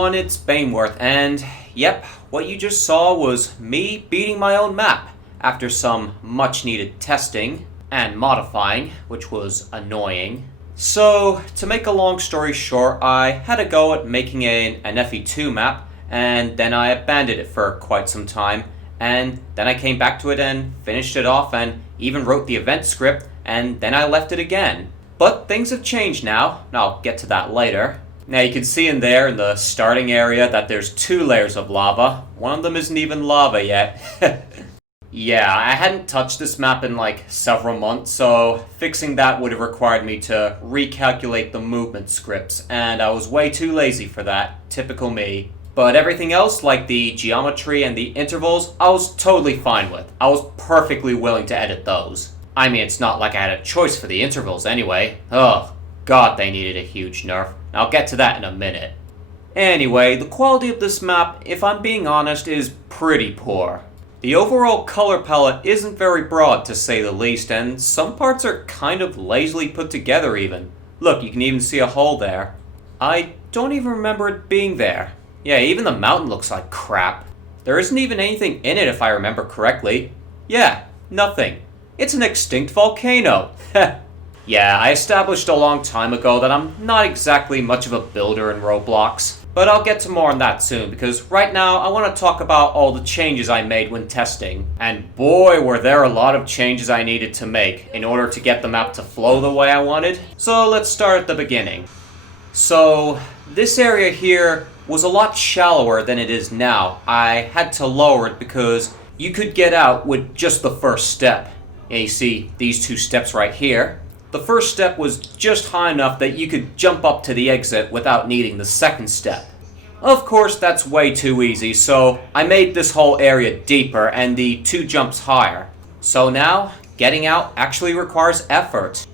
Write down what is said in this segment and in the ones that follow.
everyone, it's Baneworth, and yep, what you just saw was me beating my own map after some much needed testing and modifying, which was annoying. So, to make a long story short, I had a go at making an FE2 map, and then I abandoned it for quite some time, and then I came back to it and finished it off and even wrote the event script, and then I left it again. But things have changed now, and I'll get to that later. Now you can see in there in the starting area that there's 2 layers of lava. One of them isn't even lava yet. Yeah, I hadn't touched this map in like several months, so fixing that would have required me to recalculate the movement scripts, and I was way too lazy for that, typical me. But everything else, like the geometry and the intervals, I was totally fine with. I was perfectly willing to edit those. I mean, it's not like I had a choice for the intervals anyway. Oh, God, they needed a huge nerf. I'll get to that in a minute. Anyway, the quality of this map, if I'm being honest, is pretty poor. The overall color palette isn't very broad, to say the least, and some parts are kind of lazily put together even. Look, you can even see a hole there. I don't even remember it being there. Yeah, even the mountain looks like crap. There isn't even anything in it if I remember correctly. Yeah, nothing. It's an extinct volcano. Yeah, I established a long time ago that I'm not exactly much of a builder in Roblox. But I'll get to more on that soon, because right now I want to talk about all the changes I made when testing. And boy, were there a lot of changes I needed to make in order to get the map to flow the way I wanted. So let's start at the beginning. So this area here was a lot shallower than it is now. I had to lower it because you could get out with just the first step. And you see these 2 steps right here. The first step was just high enough that you could jump up to the exit without needing the second step. Of course, that's way too easy, so I made this whole area deeper and the 2 jumps higher. So now, getting out actually requires effort.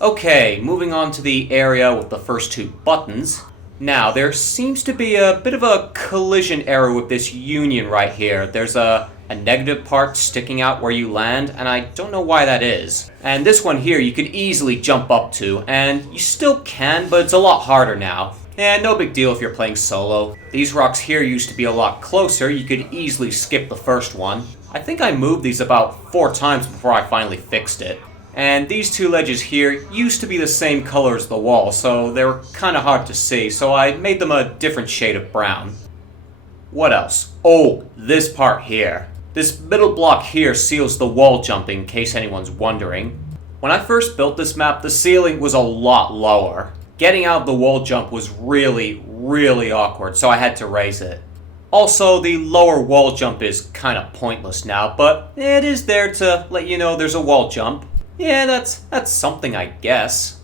Okay, moving on to the area with the first 2 buttons. Now, there seems to be a bit of a collision error with this union right here. There's a negative part sticking out where you land, and I don't know why that is. And this one here you could easily jump up to, and you still can, but it's a lot harder now. And no big deal if you're playing solo. These rocks here used to be a lot closer, you could easily skip the first one. I think I moved these about 4 times before I finally fixed it. And these 2 ledges here used to be the same color as the wall, so they were kind of hard to see, so I made them a different shade of brown. What else? Oh, this part here. This middle block here seals the wall jumping, in case anyone's wondering. When I first built this map, the ceiling was a lot lower. Getting out of the wall jump was really awkward, so I had to raise it. Also, the lower wall jump is kind of pointless now, but it is there to let you know there's a wall jump. Yeah, that's something, I guess.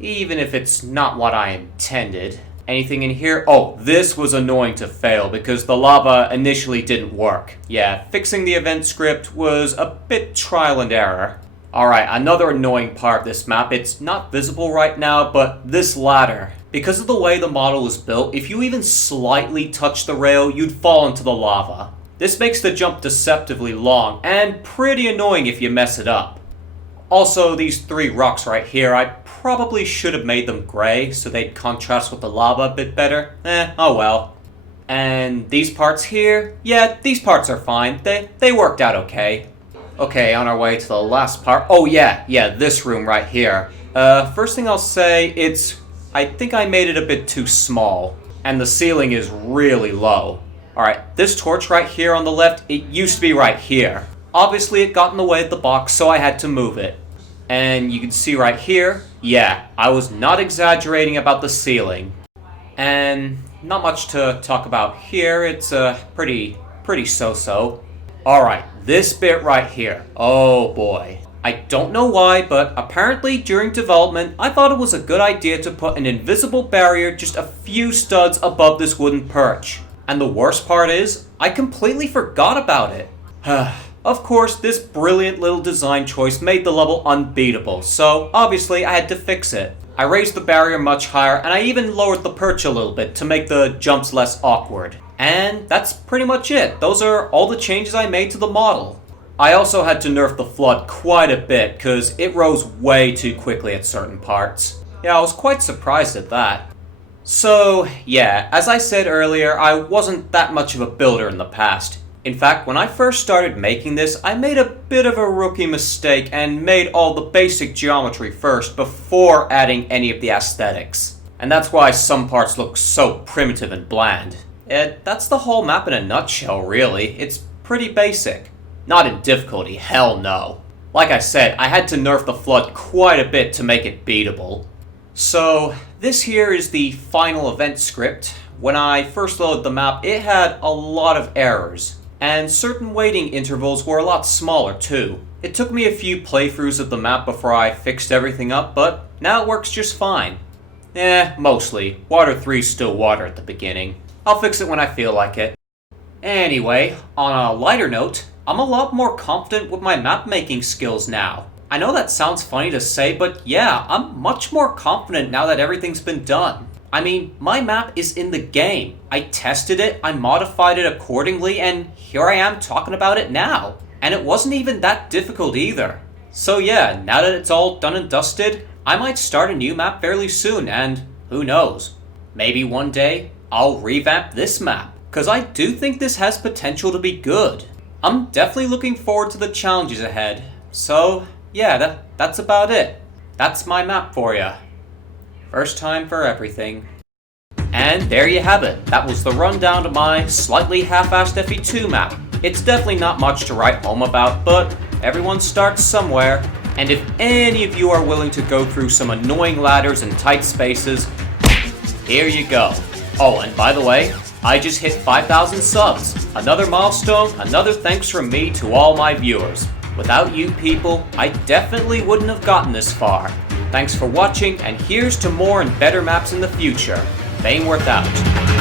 Even if it's not what I intended. Anything in here? Oh, this was annoying to fail because the lava initially didn't work. Yeah, fixing the event script was a bit trial and error. Alright, another annoying part of this map. It's not visible right now, but this ladder. Because of the way the model was built, if you even slightly touch the rail, you'd fall into the lava. This makes the jump deceptively long, and pretty annoying if you mess it up. Also, these 3 rocks right here, I probably should have made them gray so they'd contrast with the lava a bit better. Oh well. And these parts here, yeah, these parts are fine. They worked out okay. Okay, on our way to the last part. Oh yeah, this room right here. First thing I'll say, I think I made it a bit too small. And the ceiling is really low. Alright, this torch right here on the left, it used to be right here. Obviously it got in the way of the box, so I had to move it. And you can see right here, yeah, I was not exaggerating about the ceiling. And not much to talk about here, it's pretty so-so. Alright, this bit right here, oh boy. I don't know why, but apparently during development, I thought it was a good idea to put an invisible barrier just a few studs above this wooden perch. And the worst part is, I completely forgot about it. Of course, this brilliant little design choice made the level unbeatable, so obviously I had to fix it. I raised the barrier much higher, and I even lowered the perch a little bit to make the jumps less awkward. And that's pretty much it. Those are all the changes I made to the model. I also had to nerf the flood quite a bit, because it rose way too quickly at certain parts. Yeah, I was quite surprised at that. So, yeah, as I said earlier, I wasn't that much of a builder in the past. In fact, when I first started making this, I made a bit of a rookie mistake and made all the basic geometry first before adding any of the aesthetics. And that's why some parts look so primitive and bland. That's the whole map in a nutshell, really. It's pretty basic. Not in difficulty, hell no. Like I said, I had to nerf the flood quite a bit to make it beatable. So, this here is the final event script. When I first loaded the map, it had a lot of errors, and certain waiting intervals were a lot smaller too. It took me a few playthroughs of the map before I fixed everything up, but now it works just fine. Mostly. Water 3's still water at the beginning. I'll fix it when I feel like it. Anyway, on a lighter note, I'm a lot more confident with my map making skills now. I know that sounds funny to say, but yeah, I'm much more confident now that everything's been done. I mean, my map is in the game. I tested it, I modified it accordingly, and here I am talking about it now. And it wasn't even that difficult either. So yeah, now that it's all done and dusted, I might start a new map fairly soon, and who knows? Maybe one day, I'll revamp this map, cause I do think this has potential to be good. I'm definitely looking forward to the challenges ahead. So, yeah, that's about it. That's my map for ya. First time for everything. And there you have it. That was the rundown to my slightly half-assed FE2 map. It's definitely not much to write home about, but everyone starts somewhere. And if any of you are willing to go through some annoying ladders and tight spaces, here you go. Oh, and by the way, I just hit 5,000 subs. Another milestone, another thanks from me to all my viewers. Without you people, I definitely wouldn't have gotten this far. Thanks for watching, and here's to more and better maps in the future. Baneworth out.